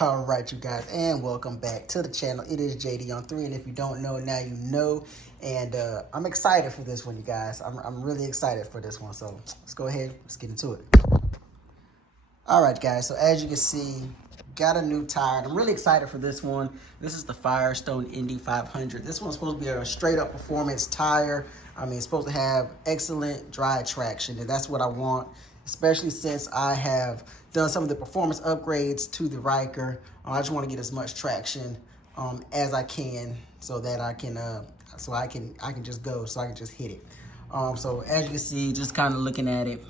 All right, you guys, and welcome back to the channel. It is JD on 3, and if you don't know, now you know. And I'm excited for this one, you guys. I'm really excited for this one. So let's go ahead. Let's get into it. All right, guys. So as you can see, got a new tire. I'm really excited for this one. This is the Firestone Indy 500. This one's supposed to be a straight up performance tire. I mean, it's supposed to have excellent dry traction, and that's what I want, especially since I have done some of the performance upgrades to the Ryker. I just want to get as much traction as I can, so that I can just go, so I can just hit it. So as you can see, just kind of looking at it,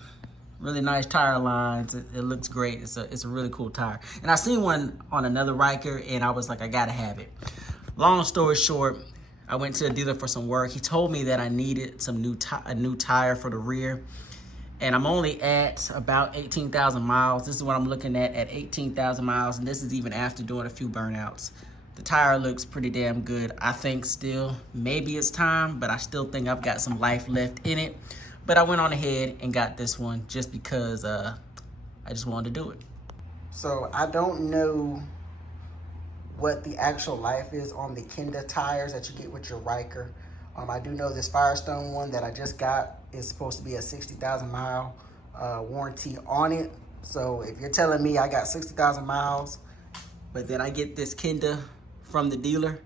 really nice tire lines. It looks great. It's a really cool tire. And I seen one on another Ryker, and I was like, I gotta have it. Long story short, I went to a dealer for some work. He told me that I needed a new tire for the rear. And I'm only at about 18,000 miles. This is what I'm looking at 18,000 miles. And this is even after doing a few burnouts. The tire looks pretty damn good. I think still, maybe it's time, but I still think I've got some life left in it. But I went on ahead and got this one just because I just wanted to do it. So I don't know what the actual life is on the Kenda tires that you get with your Ryker. I do know this Firestone one that I just got is supposed to be a 60,000 mile warranty on it. So if you're telling me I got 60,000 miles, but then I get this Kenda from the dealer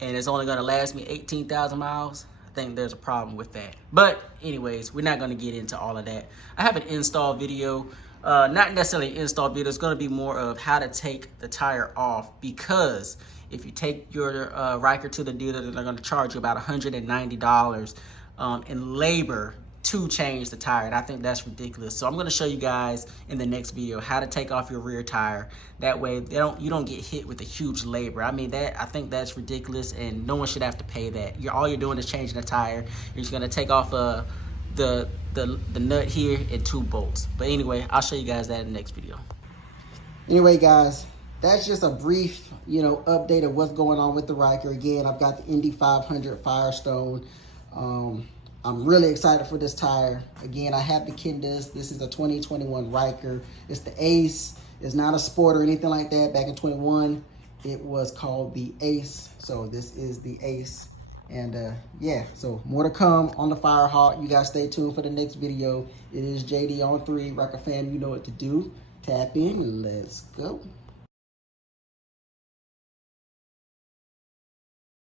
and it's only gonna last me 18,000 miles, I think there's a problem with that. But anyways, we're not gonna get into all of that. I have an install video, not necessarily an install video. It's gonna be more of how to take the tire off, because if you take your Ryker to the dealer, they're gonna charge you about $190 in labor to change the tire, and I think that's ridiculous. So I'm gonna show you guys in the next video how to take off your rear tire. That way you don't get hit with a huge labor. I mean, I think that's ridiculous, and no one should have to pay that. All you're doing is changing the tire. You're just gonna take off the nut here and 2 bolts. But anyway, I'll show you guys that in the next video. Anyway, guys, that's just a brief, update of what's going on with the Ryker. Again, I've got the Indy 500 Firestone. I'm really excited for this tire. Again, I have the Kendas. This is a 2021 Ryker. It's the Ace. It's not a Sport or anything like that. Back in 21, it was called the Ace. So this is the Ace. And yeah, so more to come on the Firehawk. You guys stay tuned for the next video. It is JD on 3. Ryker fam, you know what to do. Tap in and let's go.